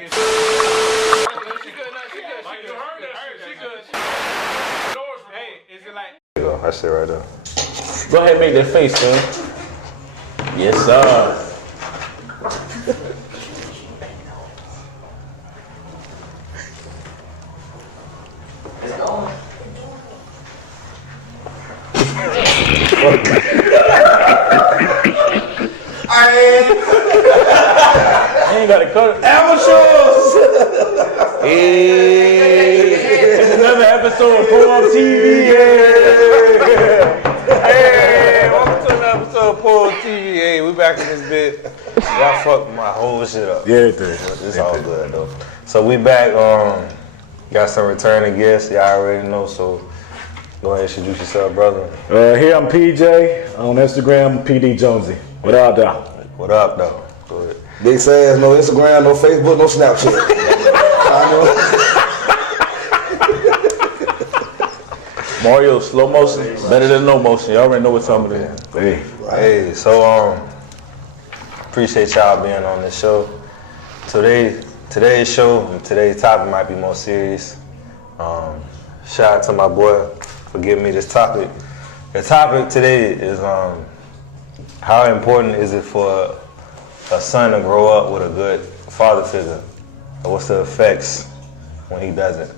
I sit right there. Go ahead and make that face, man. Yes, sir. I ain't got to cut it. Amateurs! Hey, it's another episode of Pull Up TV. Hey, welcome to another episode of Pull Up TV. Hey, we back in this bit. Y'all fucked my whole shit up. Yeah, it did. It's all good though. So we back. Got some returning guests. Y'all already know. So go ahead and introduce yourself, brother. Here I'm PJ on Instagram, PD Jonesy. What up, though? What up, though? Go ahead. Big says no Instagram, no Facebook, no Snapchat. Mario, slow motion, better than no motion. Y'all already know what time it is. Hey, so appreciate y'all being on this show. Today's show and today's topic might be more serious. Shout out to my boy for giving me this topic. The topic today is how important is it for a son to grow up with a good father figure? Or what's the effects when he doesn't?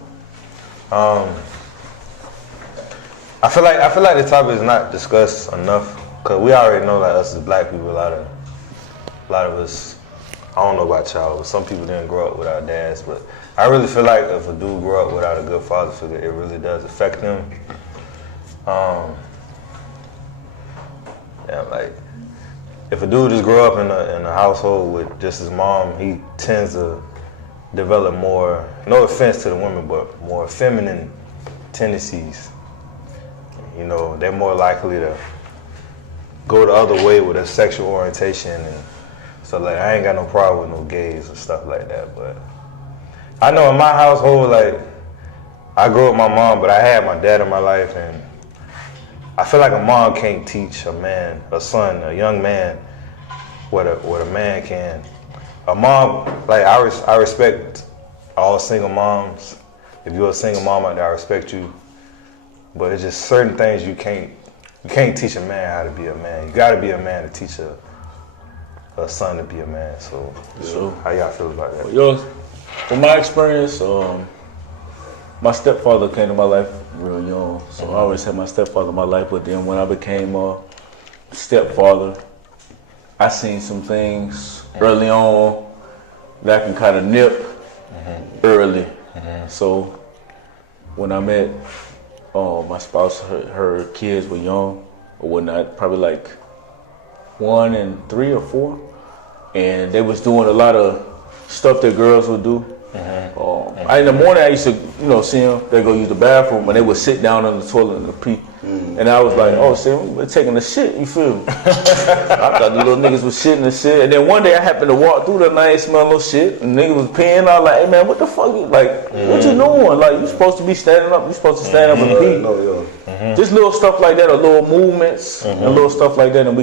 I feel like the topic is not discussed enough because we already know, like us as black people, a lot of us. I don't know about y'all, but some people didn't grow up without dads. But I really feel like if a dude grow up without a good father figure, it really does affect him. Like if a dude just grew up in a household with just his mom, he tends to develop more, no offense to the women, but more feminine tendencies. You know, they're more likely to go the other way with a sexual orientation, and so like I ain't got no problem with no gays and stuff like that. But I know in my household, like I grew up with my mom, but I had my dad in my life, and I feel like a mom can't teach a man, a son, a young man, what a man can. A mom, like I respect all single moms. If you're a single mom out there, I respect you. But it's just certain things you can't teach a man how to be a man. You gotta be a man to teach a son to be a man. So how y'all feel about that? From my experience, my stepfather came to my life real young. So I always had my stepfather in my life, but then when I became a stepfather, I seen some things early on that I can kind of nip early. So when I met my spouse, her kids were young or whatnot, probably like 1 and 3 or 4, and they was doing a lot of stuff that girls would do. In the morning I used to, see them. They go use the bathroom, and they would sit down on the toilet and pee. And I was like, oh, see, we're taking a shit. You feel me? I thought the little niggas was shitting and shit. And then one day I happened to walk through there and I ain't smell no shit. And niggas was peeing. I was like, hey man, what the fuck? Like, what you doing? Like, you supposed to be standing up. You supposed to stand up and pee. Just little stuff like that, or little movements and little stuff like that. And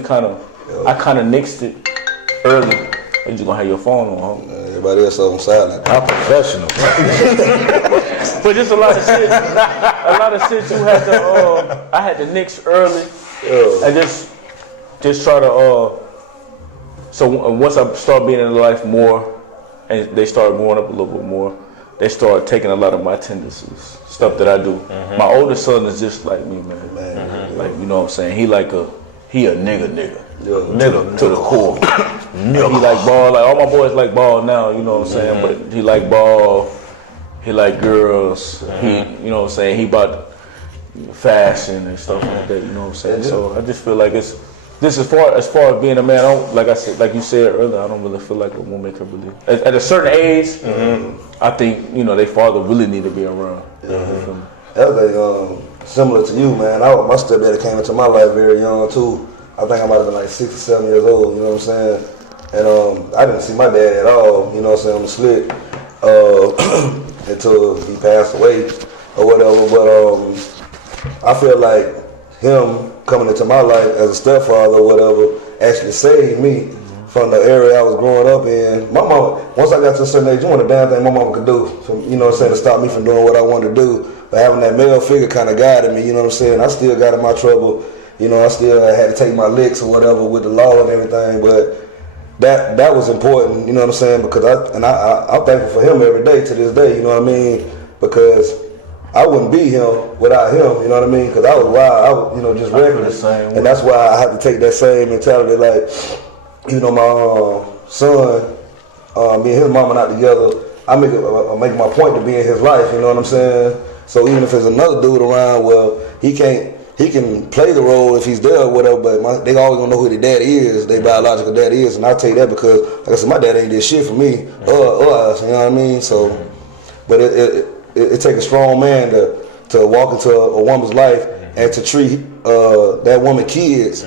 I kind of nixed it early. You just gonna have your phone on, huh? Everybody else on silent. I'm professional. But just a lot of shit you had to, I had to nix early. And just try to, so once I started being in life more, and they started growing up a little bit more, they started taking a lot of my tendencies, stuff that I do. My oldest son is just like me, man. Like, you know what I'm saying? He a nigga. Nigga to the core. He like ball, like all my boys like ball now, you know what I'm saying? But he like ball, he like girls, he, you know what I'm saying? He about fashion and stuff like that, you know what I'm saying? So I just feel like as far as being a man, like you said earlier, I don't really feel like a woman can really. At a certain age, I think, they father really need to be around. That's like similar to you, man. My stepdaddy came into my life very young too. I think I might have been like 6 or 7 years old, you know what I'm saying? And I didn't see my dad at all, you know what I'm saying, on the slick until he passed away or whatever. But I feel like him coming into my life as a stepfather or whatever actually saved me from the area I was growing up in. My mama, once I got to a certain age, you want a damn thing my mama could do, you know what I'm saying, to stop me from doing what I wanted to do. But having that male figure kind of guided me, you know what I'm saying. I still got in my trouble, you know, I still had to take my licks or whatever with the law and everything, but that was important, you know what I'm saying, because I'm thankful for him every day to this day, you know what I mean, because I wouldn't be him without him, you know what I mean, because I was wild, I was, you know, just reckless, and that's why I had to take that same mentality, like, you know, my son, me and his mama not together, I make my point to be in his life, you know what I'm saying, so even if there's another dude around, well, he can play the role if he's there or whatever, but they always gonna know who their dad is, their biological dad is, and I take that because, like I said, my dad ain't did shit for me or us, you know what I mean? So, but it takes a strong man to walk into a woman's life and to treat that woman's kids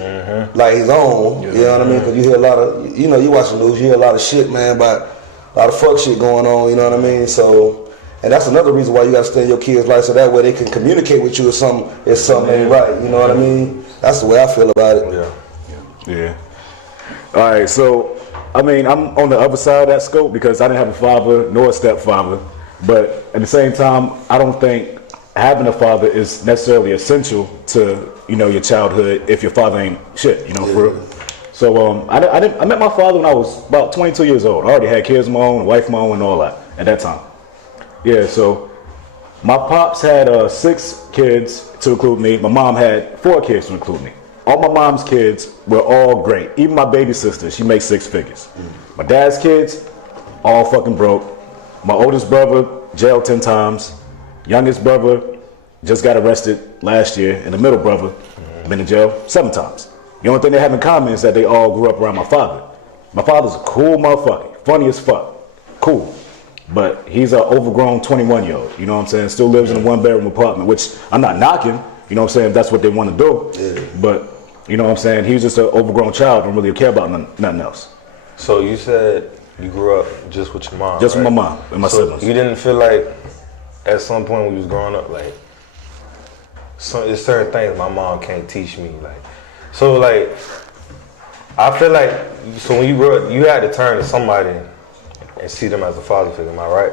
like his own, you know what I mean? Because you hear a lot of, you know, you watch the news, you hear a lot of shit, man, about a lot of fuck shit going on, you know what I mean? So. And that's another reason why you gotta stay in your kids' life so that way they can communicate with you if something ain't right. You know what I mean? That's the way I feel about it. Yeah. All right, so I mean, I'm on the other side of that scope because I didn't have a father nor a stepfather, but at the same time, I don't think having a father is necessarily essential to, you know, your childhood if your father ain't shit, you know, for real. So I met my father when I was about 22 years old. I already had kids of my own, a wife of my own, and all that at that time. Yeah, so my pops had 6 kids to include me. My mom had 4 kids to include me. All my mom's kids were all great. Even my baby sister, she makes 6 figures. My dad's kids, all fucking broke. My oldest brother, jailed 10 times. Youngest brother just got arrested last year. And the middle brother, been in jail 7 times. The only thing they have in common is that they all grew up around my father. My father's a cool motherfucker, funny as fuck, cool. But he's an overgrown 21-year-old, you know what I'm saying? Still lives in a 1-bedroom apartment, which I'm not knocking, you know what I'm saying, if that's what they want to do. Yeah. But, you know what I'm saying, he's just an overgrown child, don't really care about nothing else. So you said you grew up just with your mom, Just right? with my mom and my siblings. You didn't feel like at some point when you was growing up, like, there's certain things my mom can't teach me, like, so like, I feel like, so when you grew up, you had to turn to somebody and see them as a father figure, am I right?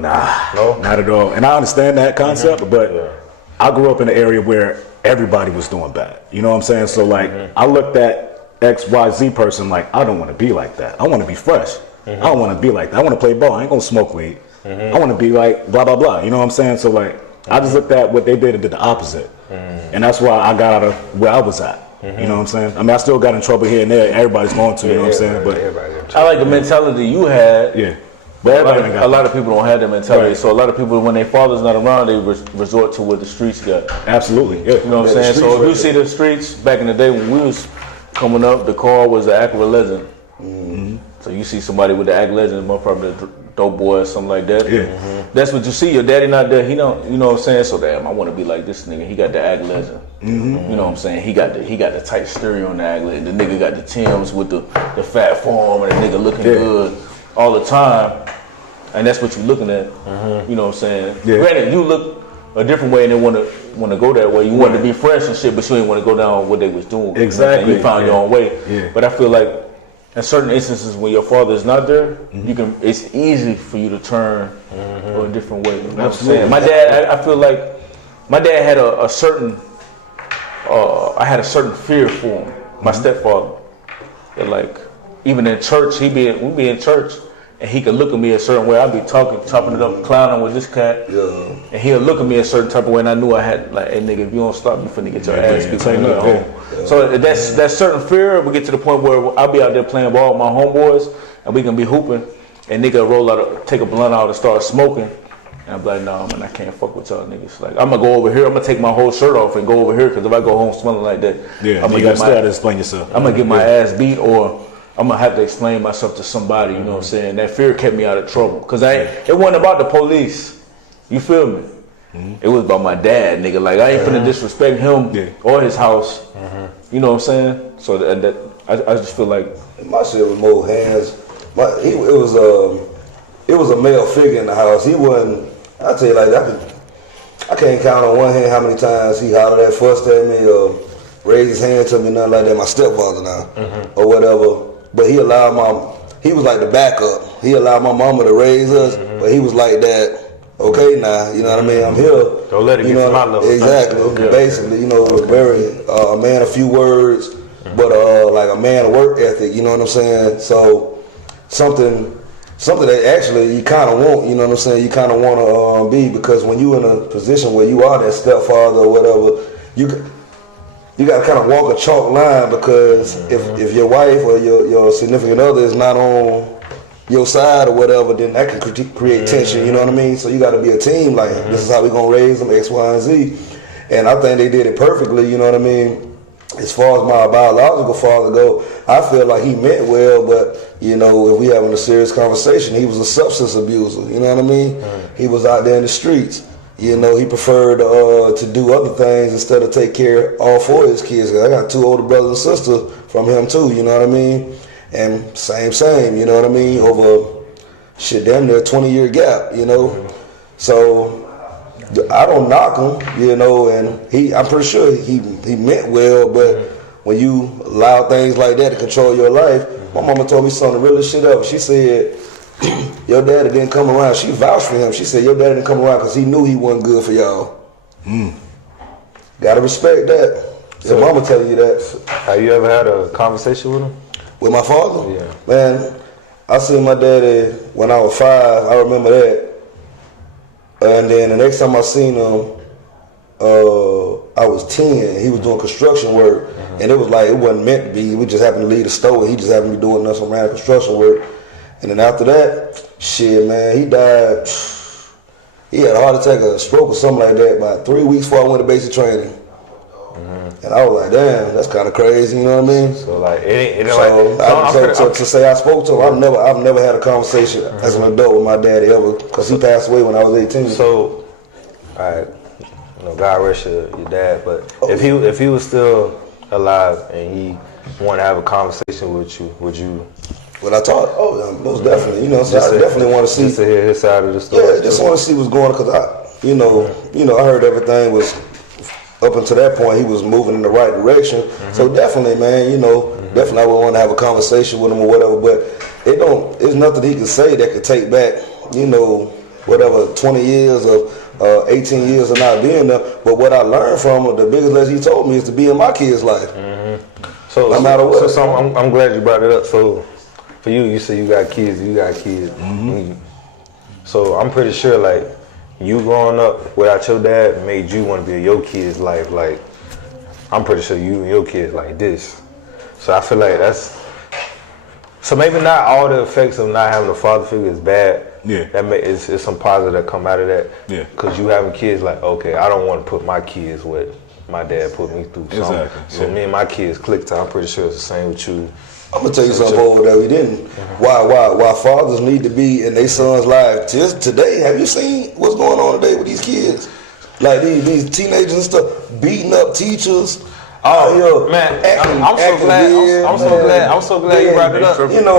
Nah, no, not at all. And I understand that concept, but I grew up in an area where everybody was doing bad. You know what I'm saying? So like, I looked at XYZ person like, I don't want to be like that. I want to be fresh. I don't want to be like that. I want to play ball. I ain't gonna smoke weed. I want to be like blah blah blah. You know what I'm saying? So like, I just looked at what they did and did the opposite, and that's why I got out of where I was at. You know what I'm saying? I mean, I still got in trouble here and there. Everybody's going to, you know what I'm saying? But I like the mentality you had. Yeah. But a lot of people don't have that mentality. Right. So a lot of people, when their father's not around, they resort to what the streets got. Absolutely. Yeah. You know what I'm saying? So if you see the streets, back in the day when we was coming up, the car was the Acura Legend. So you see somebody with the Acura Legend, more probably the dope boy or something like that. Yeah. That's what you see. Your daddy not there. He don't. You know what I'm saying? So damn, I want to be like this nigga. He got the Acura Legend. You know what I'm saying? He got the tight stereo on the Acura Legend. The nigga got the Timbs with the fat form and the nigga looking good all the time. And that's what you're looking at. You know what I'm saying? Yeah. Granted, you look a different way and they want to go that way. You want to be fresh and shit, but you ain't want to go down what they was doing. Exactly. You found your own way. Yeah. But I feel like in certain instances when your father is not there, it's easy for you to turn a different way. You know Absolutely. What I'm saying? My dad, I feel like my dad had a certain I had a certain fear for him. My stepfather. That like even in church, we'd be in church. And he could look at me a certain way. I'd be chopping it up, clowning with this cat. Yeah. And he'll look at me a certain type of way, and I knew I had like, hey nigga, if you don't stop, you finna get your ass beat when you get home. Yeah. So that's that certain fear. We get to the point where I'll be out there playing ball with my homeboys, and we can be hooping, and nigga roll out, take a blunt out, and start smoking. And I'm like, nah, man, I can't fuck with y'all niggas. Like, I'm gonna go over here. I'm gonna take my whole shirt off and go over here, because if I go home smelling like that, I'm gonna get to explain yourself. I'm gonna get my ass beat, or I'm gonna have to explain myself to somebody, you know what I'm saying? That fear kept me out of trouble. Cause it wasn't about the police. You feel me? It was about my dad, nigga. Like, I ain't finna disrespect him or his house. You know what I'm saying? So that I just feel like my shit was more hands. It was a male figure in the house. He wasn't. I tell you like that. I can't count on one hand how many times he hollered at, fussed at me, or raised his hand to me, nothing like that. My stepfather now, or whatever. but he was like the backup. He allowed my mama to raise us, but he was like that. Okay, now you know what I mean. I'm here. Don't let it get to my level. Exactly. Basically, you know, very a man of few words, but like a man of work ethic. You know what I'm saying? So something that actually you kind of want. You know what I'm saying? You kind of want to be, because when you in a position where you are that stepfather or whatever, you got to kind of walk a chalk line, because if your wife or your significant other is not on your side or whatever, then that can create tension, you know what I mean? So you got to be a team, like, this is how we going to raise them, X, Y, and Z. And I think they did it perfectly, you know what I mean? As far as my biological father go, I feel like he meant well, but, you know, if we having a serious conversation, he was a substance abuser, you know what I mean? He was out there in the streets. You know, he preferred to do other things instead of take care of all four of his kids. I got 2 older brothers and sisters from him too, you know what I mean? And same, you know what I mean? Over, damn near 20-year gap, you know? So I don't knock him, you know, and I'm pretty sure he meant well, but when you allow things like that to control your life, my mama told me something the realest shit ever. She said, your daddy didn't come around. She vouched for him. She said, your daddy didn't come around because he knew he wasn't good for y'all. Gotta respect that. Your mama telling you that. Have you ever had a conversation with him? With my father? Yeah. Man, I seen my daddy when I was 5. I remember that. And then the next time I seen him, I was 10. He was doing construction work. And it was like, it wasn't meant to be. We just happened to leave the store, and he just happened to be doing some random construction work. And then after that, shit, man, he died. He had a heart attack or a stroke or something like that about 3 weeks before I went to basic training. And I was like, damn, that's kind of crazy, you know what I mean? So like, it to say I spoke to him, I've never had a conversation as an adult with my daddy ever, because he passed away when I was 18. So, all right, you know, God rest your dad, but if he was still alive and he wanted to have a conversation with you, would you? What I taught? Oh, yeah, most definitely. You know, so I definitely want to see. Just to hear his side of the story. Yeah, just want to see what's going on, because I heard everything was. Up until that point, he was moving in the right direction. So definitely, man, definitely I would want to have a conversation with him or whatever. But there's nothing he can say that could take back, whatever 20 years of 18 years of not being there. But what I learned from him, the biggest lesson he told me, is to be in my kid's life. So no matter what. So I'm glad you brought it up. So for you say you got kids. So I'm pretty sure, like, you growing up without your dad made you want to be in your kid's life. Like, I'm pretty sure you and your kids like this. So I feel like so maybe not all the effects of not having a father figure is bad. Yeah. It's some positive that come out of that. Yeah. Because you having kids, like, okay, I don't want to put my kids what my dad put me through. So me and my kids clicked. I'm pretty sure it's the same with you. I'm gonna tell you something over there we didn't. Why fathers need to be in their son's life just today? Have you seen what's going on today with these kids? Like these teenagers and stuff beating up teachers. Oh man, I'm so glad you brought it up.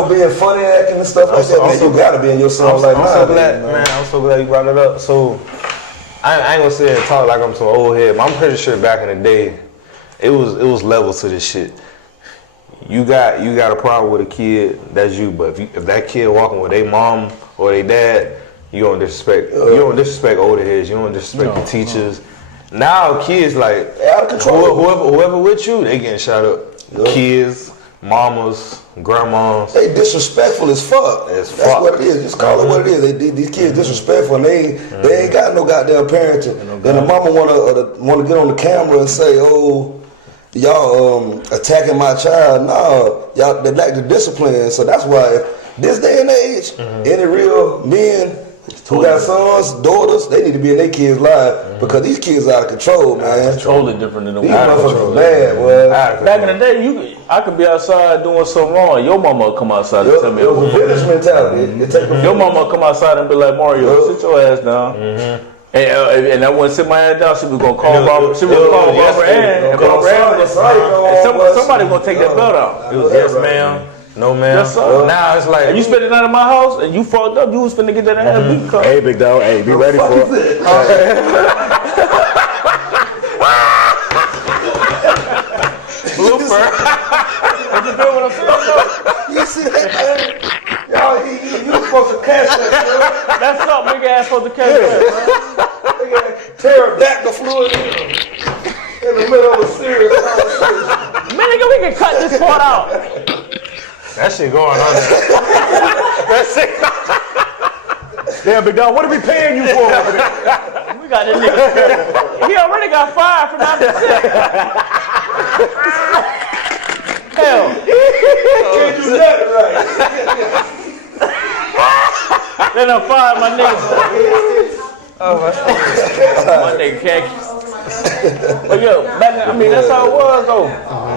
Being funny acting and stuff like that. Man, you gotta be in your son's life. I'm so glad you brought it up. So I ain't gonna sit here and talk like I'm some old head, but I'm pretty sure back in the day, it was levels to this shit. You got a problem with a kid, that's you. But if that kid walking with their mom or their dad, you don't disrespect. You don't disrespect older heads. You don't disrespect the teachers. Now kids like out of control. Whoever with you, they getting shot up. Kids, mamas, grandmas. They disrespectful as fuck. That's what it is. Just call it what it is. These kids disrespectful, and they ain't got no goddamn parenting. And the mama wanna get on the camera and say, "Oh, y'all attacking my child." No, y'all, they lack the discipline. So that's why, if this day and age, any real men who got sons, daughters, they need to be in their kids' life, because these kids are out of control, man. Totally different than the These one. motherfuckers bad, boy. Back in the day, I could be outside doing something wrong. Your mama would come outside and tell me. It was a village mentality. Your mama would come outside and be like, "Mario, sit your ass down." And I wouldn't sit my ass down. She was gonna call Barbara. She was gonna call Barbara Ann, and Barbara Ann was somebody gonna take that belt out. It was yes, ma'am. No, ma'am. Yes, sir. Now it's like, And you spent the night at my house, and you fucked up. You was finna get that ass beat cut. Hey, big dog. Hey, be ready for it. Blooper. You feel what I'm saying? You see that thing? Y'all, you supposed to catch that, bro. That's something big ass supposed to catch that, They got pterodactyl fluid in the middle of a serious conversation. man. Nigga, we can cut this part out. That shit going on there. That shit. Damn, big dog, what are we paying you for over there? We got this nigga. He already got fired from that shit. Hell. Can't do nothing right. They done fired my nigga. My nigga khaki. But yo, back then, I mean, that's how it was though.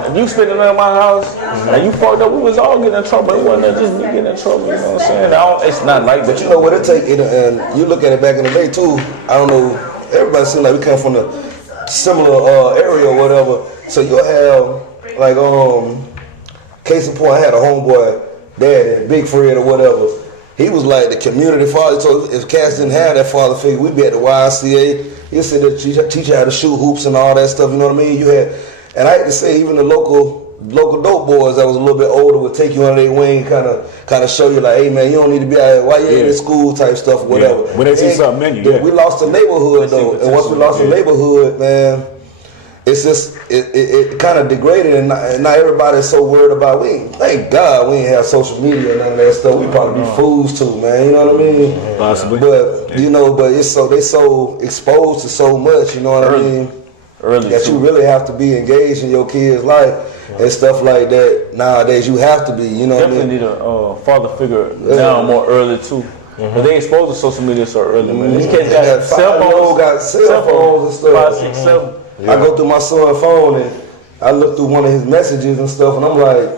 If you spending it at my house and you fucked up, we was all getting in trouble. It wasn't just me getting in trouble, you know what I'm saying? It's not like that. But you know what it take, and you look at it back in the day too. I don't know. Everybody seems like we come from a similar area or whatever. So you'll have like case in point, I had a homeboy, dad, and Big Fred or whatever. He was like the community father. So if cats didn't have that father figure, we'd be at the YMCA. He'd sit there, teach you how to shoot hoops and all that stuff. You know what I mean? You had, and I hate to say, even the local dope boys that was a little bit older would take you under their wing, kind of show you like, hey man, you don't need to be out here. Why you ain't in school type stuff, whatever. Yeah. When they see something in you, we lost the neighborhood though, and once we lost the neighborhood, man, it's just it kind of degraded, and not everybody's so worried about. Thank God we ain't have social media and none of that stuff. We probably be fools too, man. You know what I mean? Possibly. But you know, but it's they so exposed to so much. You know what I mean? That you really have to be engaged in your kids' life and stuff like that. Nowadays, you have to be. You know what I mean? Definitely need a father figure now more early too. But they exposed to social media so early, man. These kids got cell phones and stuff. 5, 6, 7. I go through my son's phone and I look through one of his messages and stuff, and I'm like,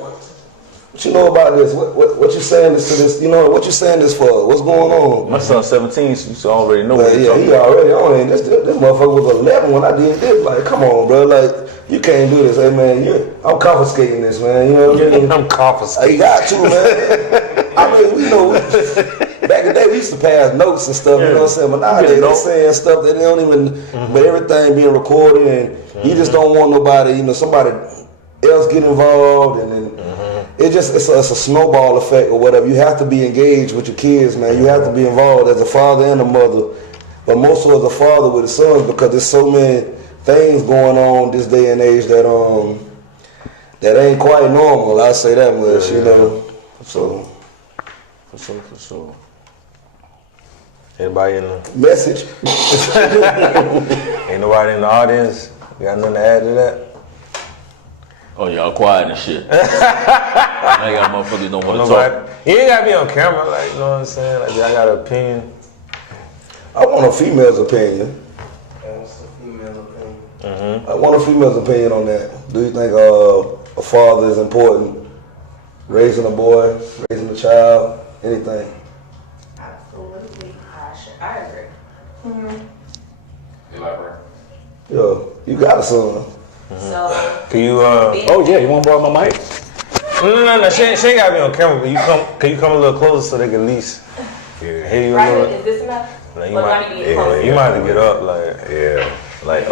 what you know about this? What you saying this to this? You know, what you saying this for? What's going on? My son's 17, so you already know what Yeah, he already on it. This motherfucker was 11 when I did this. Like, come on, bro. Like, you can't do this. Hey, man, I'm confiscating this, man. You know what I mean? I'm confiscating. You got to, man. I mean, we know. Back in the day, we used to pass notes and stuff, you know what I'm saying? But nowadays, they're saying stuff that they don't even, but everything being recorded, and you just don't want nobody, somebody else get involved, and then it's a snowball effect or whatever. You have to be engaged with your kids, man. You have to be involved as a father and a mother, but more so as a father with his sons, because there's so many things going on this day and age that ain't quite normal. I say that much, you know. So. For sure. Anybody in the Message. ain't nobody in the audience got nothing to add to that? Oh, y'all quiet and shit. Now y'all motherfuckers don't want to talk. You ain't gotta be on camera, like, you know what I'm saying? Like, I got an opinion. I want a female's opinion. I want a female's opinion on that. Do you think a father is important? Raising a boy, raising a child, anything? Absolutely. I agree. Elaborate. Yo, you got a son. So, Can you, Oh yeah, you want to borrow my mic? no, she ain't gotta be on camera, but can you come a little closer so they can at least hear you a right, little bit? is this enough? Like, Or do I need to get closer? you might have to get up, like, Like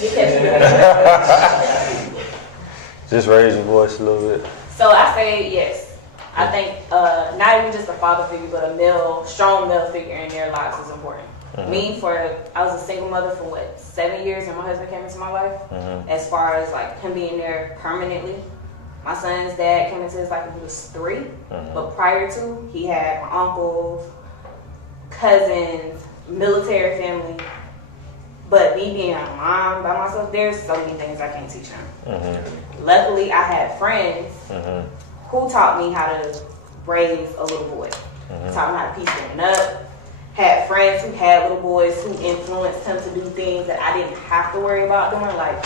You catch me. just raise your voice a little bit. So I say yes. I think not even just a father figure, but a strong male figure in their lives is important. I was a single mother for 7 years, and my husband came into my life. As far as like him being there permanently, my son's dad came into his life when he was 3. But prior to, he had my uncles, cousins, military family. But me being a mom by myself, there's so many things I can't teach him. Luckily, I had friends who taught me how to raise a little boy. Taught me how to piece him up. Had friends who had little boys who influenced him to do things that I didn't have to worry about doing, like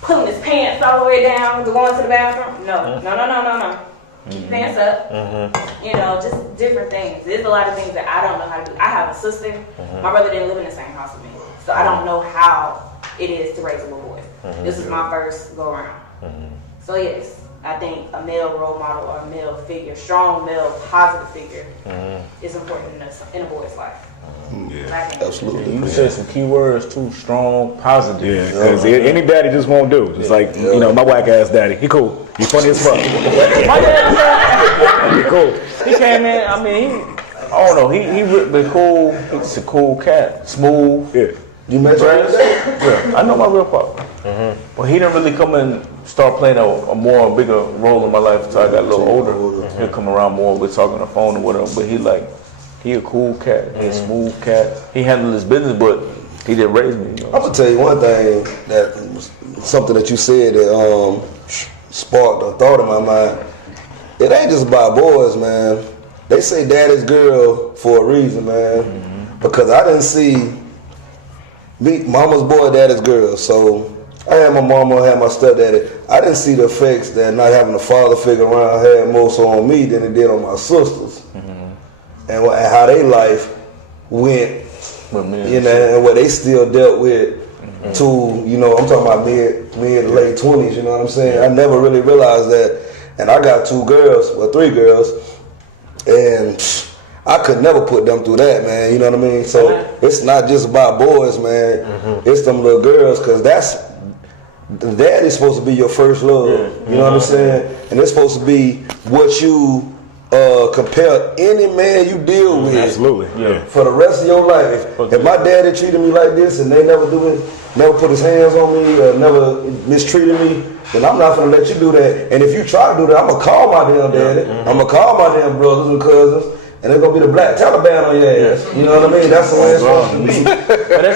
pulling his pants all the way down, going to the bathroom. No. Keep your pants up. You know, just different things. There's a lot of things that I don't know how to do. I have a sister. My brother didn't live in the same house with me, so I don't know how it is to raise a little boy. This is my first go around. So yes, I think a male role model or a male figure, strong male positive figure, is important in a boy's life. Absolutely. You said some key words too, strong, positive. Yeah, because any daddy just won't do. It's like, you know, my whack ass daddy. He cool. He funny as fuck. My dad, He cool. he came in, I mean, I don't know, he really cool. He's a cool cat, smooth. Yeah. You met your Brad, dad? yeah, I know my real father. But he didn't really come and start playing a more bigger role in my life until I got a little older. He'll come around more, we're talking on the phone or whatever, but he a cool cat, he a smooth cat. He handled his business, but he didn't raise me. You know? I'm gonna tell you one thing that something that you said that sparked a thought in my mind. It ain't just about boys, man. They say daddy's girl for a reason, man. Because I didn't see mama's boy, daddy's girl. So I had my mama, I had my stepdaddy. I didn't see the effects that not having a father figure around had more so on me than it did on my sisters. And how their life went, you know, and what they still dealt with to, you know, I'm talking about mid to late 20s, you know what I'm saying? I never really realized that. And I got 3 girls, and I could never put them through that, man, you know what I mean? So it's not just about boys, man. It's them little girls, because the daddy's supposed to be your first love, you know what I'm saying? And it's supposed to be what you compare any man you deal with. Absolutely. Yeah. For the rest of your life. If my daddy treated me like this and they never put his hands on me or never mistreated me, then I'm not gonna let you do that. And if you try to do that, I'm gonna call my damn daddy. I'm gonna call my damn brothers and cousins, and it's gonna be the black Taliban on your ass. You know what I mean? That's the way it's supposed to be.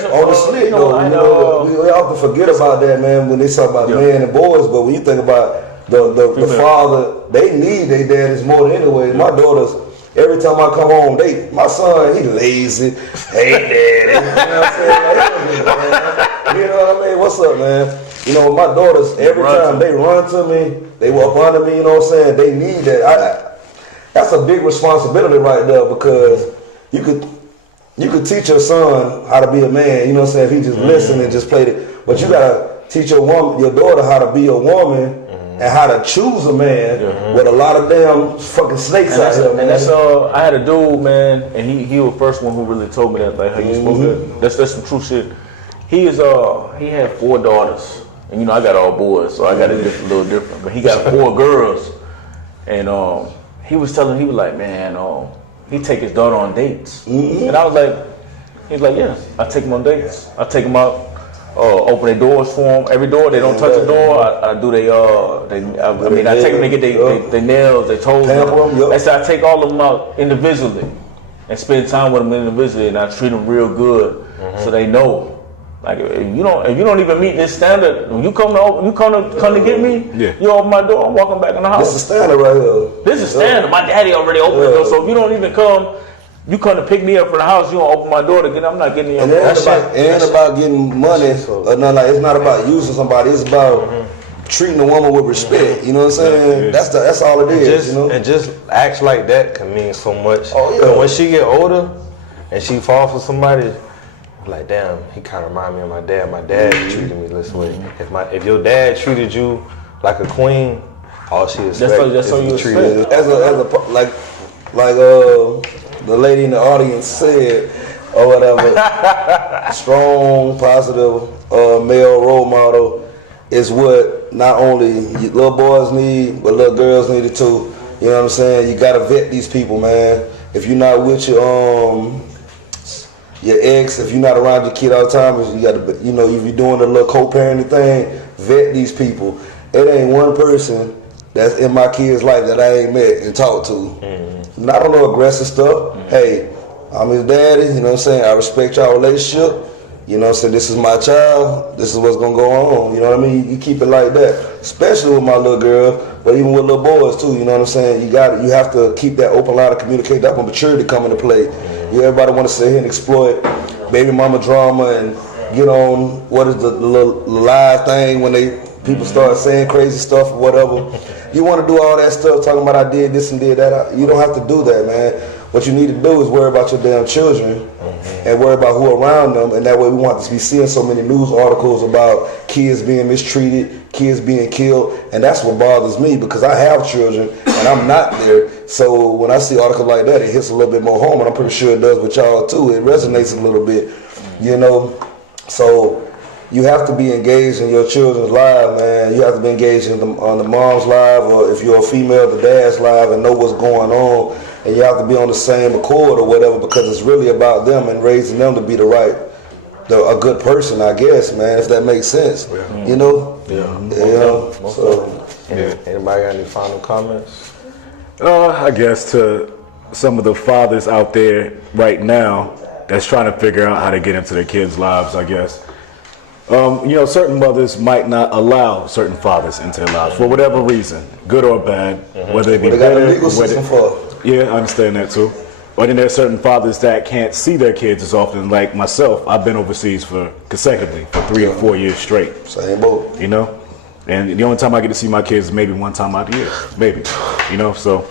On the slick though, you know, we often forget about that, man, when they talk about men and boys, but when you think about the father, they need their daddies more than anyway. My daughters, every time I come home, my son, he lazy. Hey, daddy. You know what I'm saying? You know what I mean? What's up, man? You know, my daughters, every time they run to me, they walk under me, you know what I'm saying? They need that. That's a big responsibility right there, because you could teach your son how to be a man, you know what I'm saying, if he just listened and just played it. But you gotta teach your daughter how to be a woman and how to choose a man with a lot of damn fucking snakes out here, man. And that's I had a dude, man, and he was the first one who really told me that, like how you supposed to. That's some true shit. He had 4 daughters, and you know I got all boys, so I got it a little different. But he got 4 girls, and he was like, man, he take his daughter on dates, and I was like, he's like, yeah, I take him on dates, I take him out. Open their doors for them. Every door they don't touch the door. I do I take them to get their nails, their toes. I said I take all of them out individually and spend time with them individually, and I treat them real good, so they know. Like if you don't even meet this standard, when you come to get me, you open my door, I'm walking back in the house. This is standard right here. This is standard. My daddy already opened the door, so if you don't even come. You come to pick me up for the house, you don't open my door to get. I'm not getting you. And it ain't about getting money or nothing. Like, it's not about using somebody. It's about treating a woman with respect. You know what I'm saying? That's all it is. You know? And just acts like that can mean so much. Oh yeah. Cause when she get older and she falls for somebody, like damn, he kind of remind me of my dad. My dad treated me this way. If your dad treated you like a queen, all she expects that's all you is treated expect. Like the lady in the audience said, or whatever, strong, positive male role model is what not only little boys need, but little girls need it too. You know what I'm saying? You gotta vet these people, man. If you're not with your ex, if you're not around your kid all the time, you gotta, you know, if you're doing the little co-parenting thing, vet these people. It ain't one person that's in my kid's life that I ain't met and talked to. Not on no aggressive stuff. Hey, I'm his daddy, you know what I'm saying? I respect y'all relationship. You know what I'm saying? This is my child. This is what's gonna go on. You know what I mean? You keep it like that. Especially with my little girl, but even with little boys too, you know what I'm saying? You have to keep that open line of communication. That's when maturity come into play. Everybody wanna sit here and exploit baby mama drama and get on what is the little live thing when people start saying crazy stuff or whatever. You want to do all that stuff, talking about I did this and did that. You don't have to do that, man. What you need to do is worry about your damn children and worry about who around them. And that way we want to be seeing so many news articles about kids being mistreated, kids being killed, and that's what bothers me because I have children and I'm not there. So when I see articles like that, it hits a little bit more home, and I'm pretty sure it does with y'all too. It resonates a little bit, you know. So you have to be engaged in your children's lives, man. You have to be engaged on the mom's life, or if you're a female, the dad's life, and know what's going on. And you have to be on the same accord or whatever, because it's really about them and raising them to be a good person, I guess, man, if that makes sense. Yeah. You know? Yeah. You know? So, Anybody got any final comments? I guess to some of the fathers out there right now that's trying to figure out how to get into their kids' lives, I guess. You know, certain mothers might not allow certain fathers into their lives for whatever reason, good or bad, whether it be they got a better, legal system for. Yeah, I understand that too. But then there's certain fathers that can't see their kids as often. Like myself, I've been overseas consecutively for 3 or 4 years straight. Same boat. You know, and the only time I get to see my kids is maybe one time out the year, maybe. You know, so.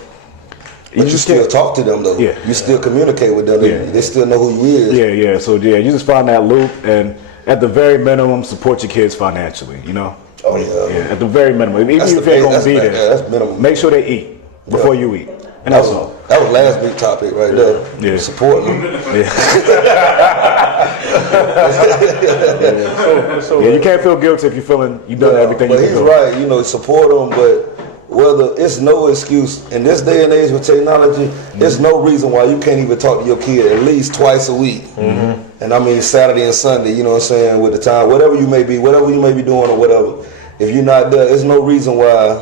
But you still talk to them though. Yeah. You still communicate with them. Yeah. They still know who you is. Yeah. So yeah, you just find that loop, and at the very minimum, support your kids financially. You know. Oh yeah. Yeah. At the very minimum, even That's if the they ain't big- gonna be that's- there, yeah, that's minimum. make sure they eat before you eat, and that's all. That was last big topic right there. Yeah. Supporting them. Yeah. Yeah, you can't feel guilty if you're feeling you've done everything you But can he's do. right, you know, support them, but whether it's no excuse in this day and age with technology, there's no reason why you can't even talk to your kid at least twice a week. And I mean Saturday and Sunday, you know what I'm saying, with the time, whatever you may be doing or whatever. If you're not there, there's no reason why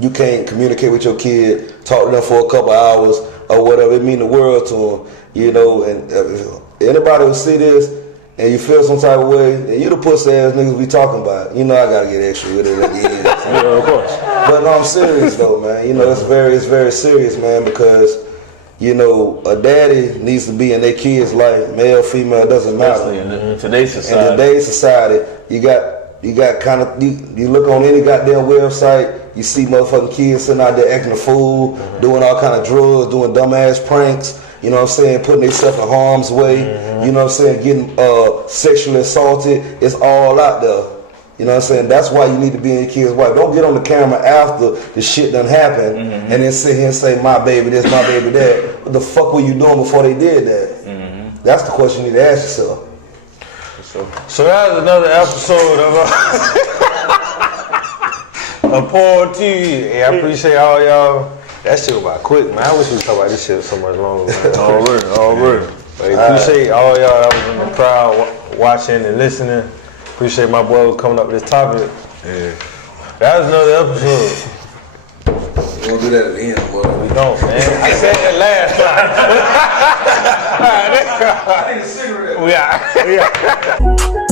you can't communicate with your kid, talk to them for a couple hours or whatever. It mean the world to them, you know. And if anybody will see this and you feel some type of way, and you the pussy ass niggas we talking about, you know I gotta get extra with it again. Yeah, of course. But no, I'm serious though, man. You know, it's very serious, man, because you know a daddy needs to be in their kid's life, male, female, doesn't matter. Especially in today's In society. today's society, you got kind of you look on any goddamn website, you see motherfucking kids sitting out there acting a fool, doing all kind of drugs, doing dumbass pranks. You know what I'm saying? Putting themselves in harm's way. You know what I'm saying? Getting sexually assaulted. It's all out there. You know what I'm saying? That's why you need to be in your kid's wife. Don't get on the camera after the shit done happened and then sit here and say, my baby this, my baby that. What the fuck were you doing before they did that? That's the question you need to ask yourself. So that was another episode of Porn TV. Hey, I appreciate all y'all. That shit was about quick, man. I wish we could talk about this shit so much longer, man. Already. But appreciate all y'all that was in the crowd watching and listening. Appreciate my boy coming up with this topic. Yeah. That was another episode. We won't do that at the end, boy. We don't, man. I said that last time. I need a cigarette. We out.